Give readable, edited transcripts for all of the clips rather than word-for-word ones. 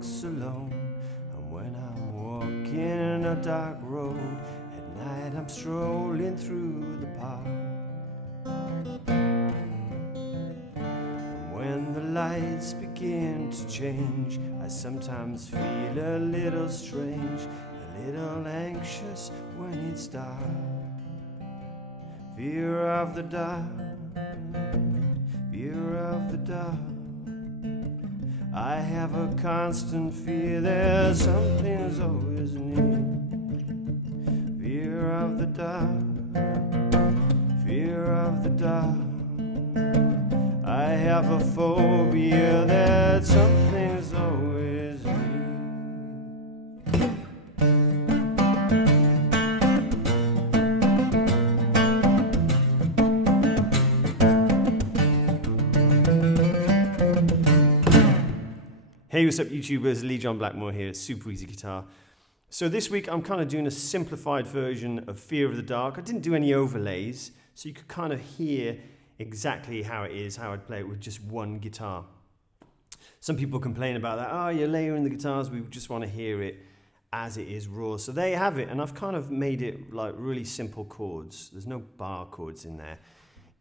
walks alone, and when I'm walking a dark road, at night I'm strolling through the park. And when the lights begin to change, I sometimes feel a little strange, a little anxious when it's dark. Fear of the dark, fear of the dark. I have a constant fear that something's always near. Fear of the dark, fear of the dark. I have a phobia that something's always near. Hey, what's up YouTubers, Lee John Blackmore here at Super Easy Guitar. So this week I'm kind of doing a simplified version of Fear of the Dark. I didn't do any overlays, so you could kind of hear exactly how it is, how I'd play it with just one guitar. Some people complain about that, oh, you're layering the guitars, we just want to hear it as it is raw. So there you have it, and I've kind of made it like really simple chords. There's no bar chords in there.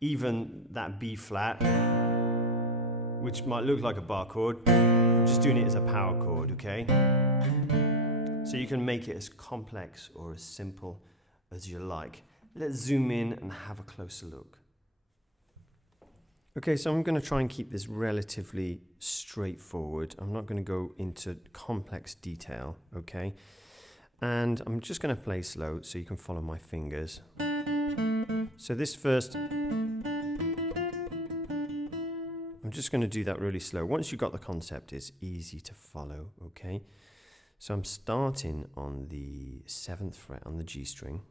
Even that B flat, which might look like a bar chord, I'm just doing it as a power chord, okay? So you can make it as complex or as simple as you like. Let's zoom in and have a closer look. Okay, so I'm going to try and keep this relatively straightforward. I'm not going to go into complex detail, okay? And I'm just going to play slow so you can follow my fingers. So this first, I'm just going to do that really slow. Once you've got the concept, it's easy to follow, okay? So I'm starting on the 7th fret on the G string,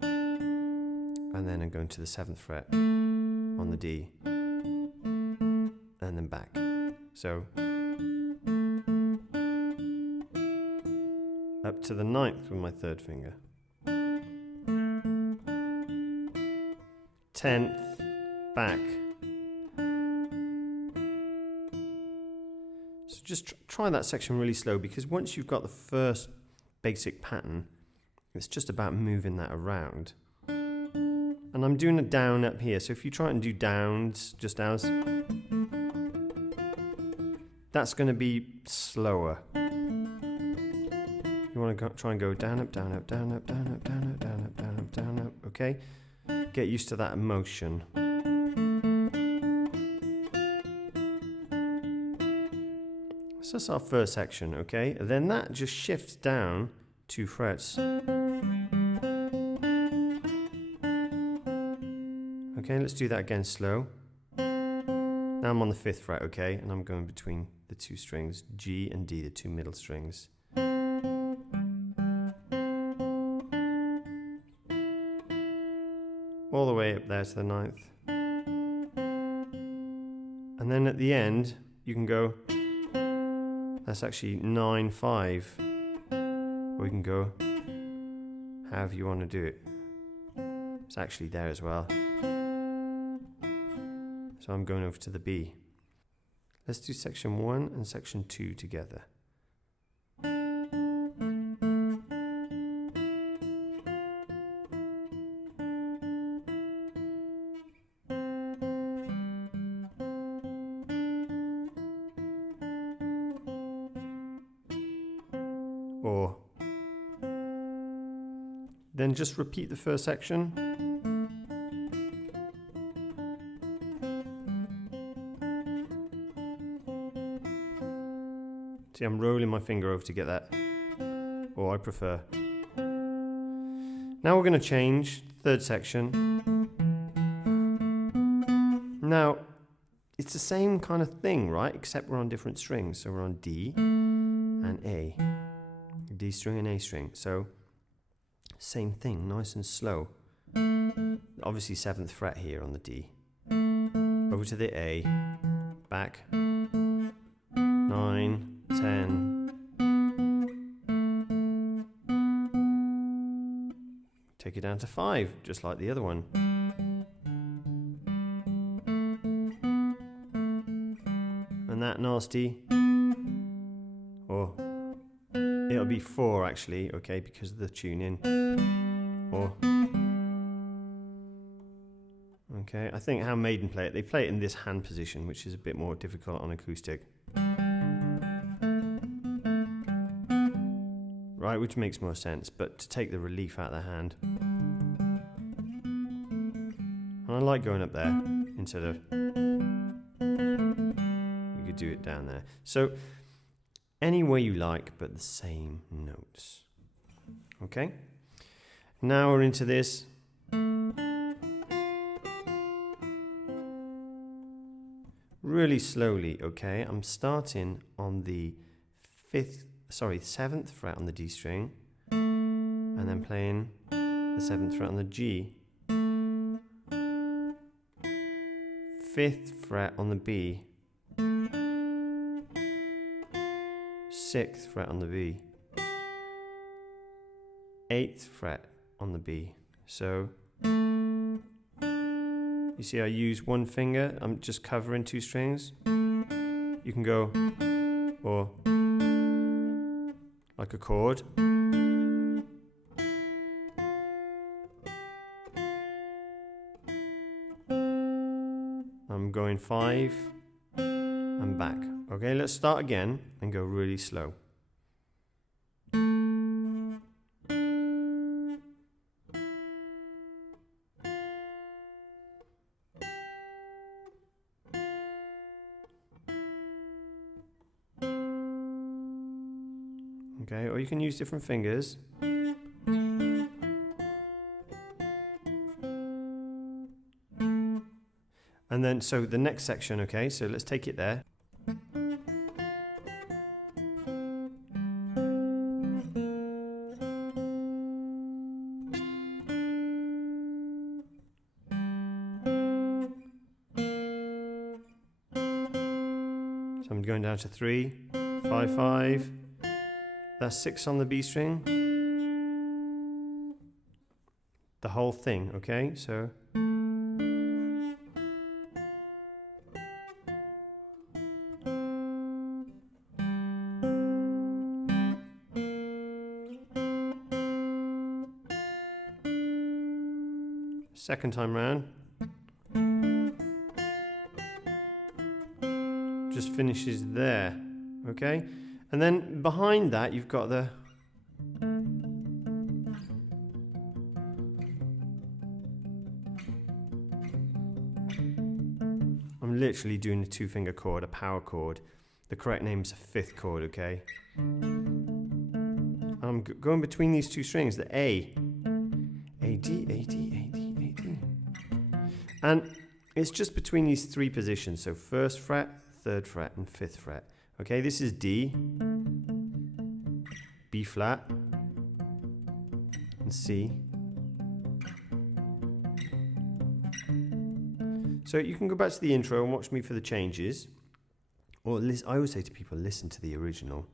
and then I'm going to the 7th fret on the D, and then back. So up to the 9th with my 3rd finger, 10th, back. So just try that section really slow, because once you've got the first basic pattern, it's just about moving that around. And I'm doing a down up here, so if you try and do downs, just downs, that's going to be slower. You want to try and go down, up, down, up, down, up, down, up, down, up, down, up, down, up, down, up, okay? Get used to that emotion. So that's our first section, okay? And then that just shifts down 2 frets. Okay, let's do that again slow. Now I'm on the 5th fret, okay? And I'm going between the 2 strings, G and D, the 2 middle strings. All the way up there to the 9th. And then at the end, you can go, that's actually 9, 5. Or you can go however you want to do it. It's actually there as well. So I'm going over to the B. Let's do section 1 and section 2 together. Or then just repeat the first section. See, I'm rolling my finger over to get that, or I prefer. Now we're going to change the 3rd section. Now, it's the same kind of thing, right? Except we're on different strings. So we're on D and A. D string and A string. So, same thing, nice and slow. Obviously 7th fret here on the D. Over to the A. Back. 9. 10. Take it down to 5, just like the other one. And that nasty, or be 4 actually, okay, because of the tuning. Or okay, I think how Maiden play it, they play it in this hand position, which is a bit more difficult on acoustic. Right, which makes more sense, but to take the relief out of the hand. And I like going up there instead of, you could do it down there. So any way you like, but the same notes. Okay, now we're into this. Really slowly, okay? I'm starting on the 7th fret on the D string, and then playing the 7th fret on the G, 5th fret on the B, 6th fret on the B, 8th fret on the B. So you see I use one finger, I'm just covering 2 strings. You can go or like a chord. I'm going 5 and back. Okay, let's start again and go really slow. Okay, or you can use different fingers. And then, so the next section, okay, so let's take it there. So I'm going down to 3, 5, 5. That's 6 on the B string. The whole thing, okay? So second time round, just finishes there, okay? And then behind that, you've got the I'm literally doing a 2-finger chord, a power chord. The correct name is a 5th chord, okay? I'm going between these 2 strings, the A, A, D, A, D, A, D, A, D. And it's just between these 3 positions, so 1st fret, 3rd fret, and 5th fret. Okay, this is D, B flat, and C. So you can go back to the intro and watch me for the changes. Or I always say to people, listen to the original.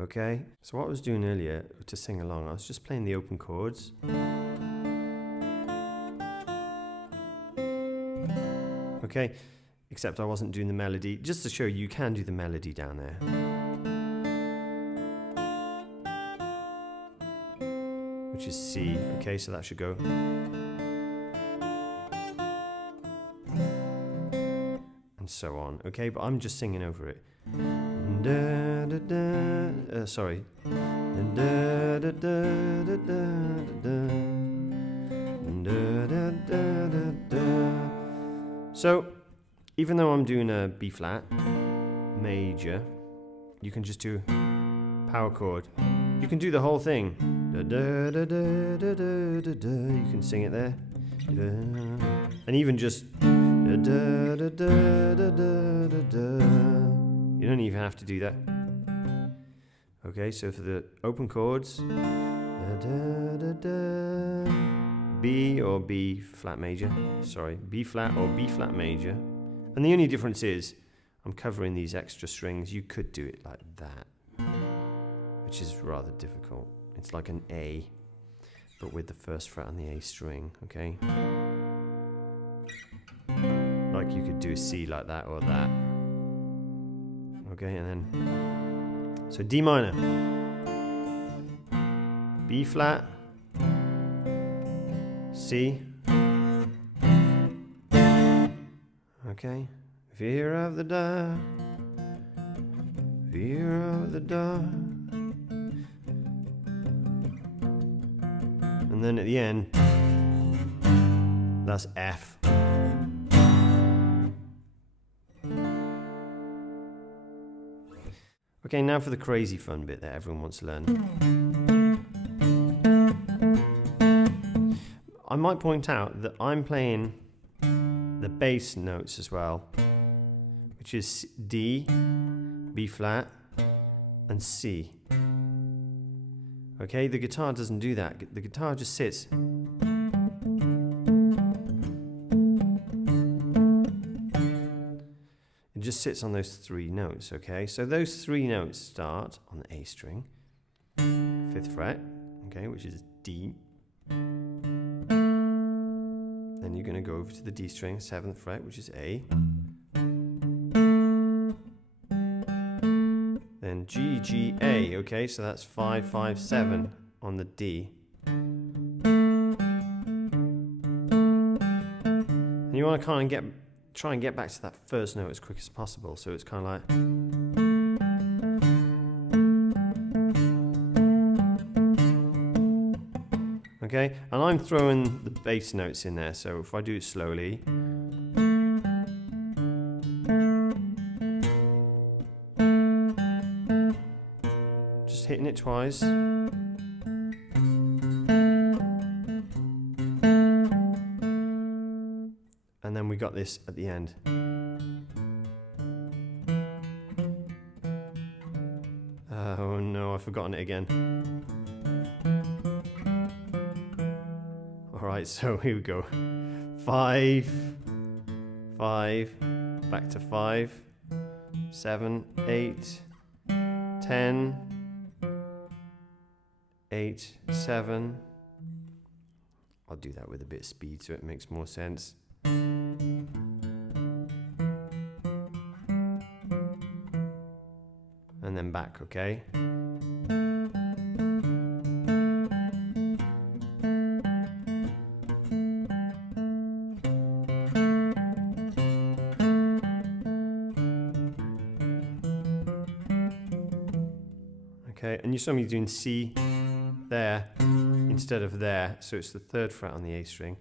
Okay, so what I was doing earlier to sing along, I was just playing the open chords. Okay, except I wasn't doing the melody, just to show you can do the melody down there. Which is C, okay, so that should go. And so on, okay, but I'm just singing over it. Sorry. So, even though I'm doing a B flat major, you can just do power chord. You can do the whole thing. You can sing it there. And even just you don't even have to do that. Okay, so for the open chords, B or B flat major, sorry, B flat or B flat major. And the only difference is I'm covering these extra strings. You could do it like that. which is rather difficult. It's like an A, but with the first fret on the A string, okay? Like you could do a C like that or that. Okay, and then, so D minor, B flat, C, okay, fear of the dark, fear of the dark. And then at the end, that's F. Okay, now for the crazy fun bit that everyone wants to learn. I might point out that I'm playing the bass notes as well, which is D, B flat, and C. Okay, the guitar doesn't do that. The guitar just sits. It just sits on those three notes, okay? So those three notes start on the A string, 5th fret, okay, which is D. Then you're going to go over to the D string, 7th fret, which is A. Then G, G, A, okay, so that's 5, 5, 7 on the D. And you want to kind of try and get back to that first note as quick as possible, so it's kind of like... Okay, and I'm throwing the bass notes in there, so if I do it slowly... Just hitting it twice. And then we got this at the end. Oh no, I've forgotten it again. Alright, so here we go. 5, 5, back to 5, 7, 8, 10, 8, 7. I'll do that with a bit of speed so it makes more sense. And then back, okay? Okay, and you saw me doing C there instead of there, so it's the 3rd fret on the A string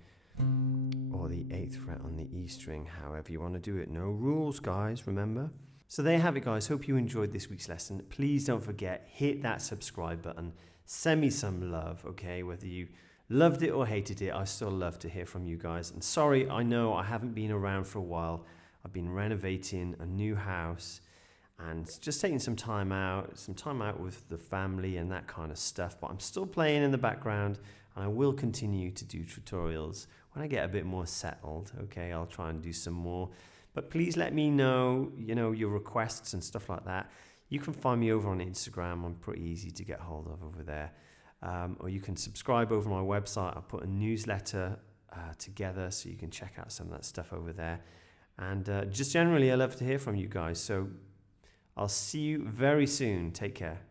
or the 8th fret on the E string, however you want to do it. No rules, guys, remember? So there you have it, guys. Hope you enjoyed this week's lesson. Please don't forget, hit that subscribe button. Send me some love, okay? Whether you loved it or hated it, I still love to hear from you guys. And sorry, I know I haven't been around for a while. I've been renovating a new house and just taking some time out with the family and that kind of stuff. But I'm still playing in the background, and I will continue to do tutorials when I get a bit more settled, okay? I'll try and do some more. But please let me know, your requests and stuff like that. You can find me over on Instagram. I'm pretty easy to get hold of over there. Or you can subscribe over my website. I'll put a newsletter together so you can check out some of that stuff over there. And just generally, I love to hear from you guys. So I'll see you very soon. Take care.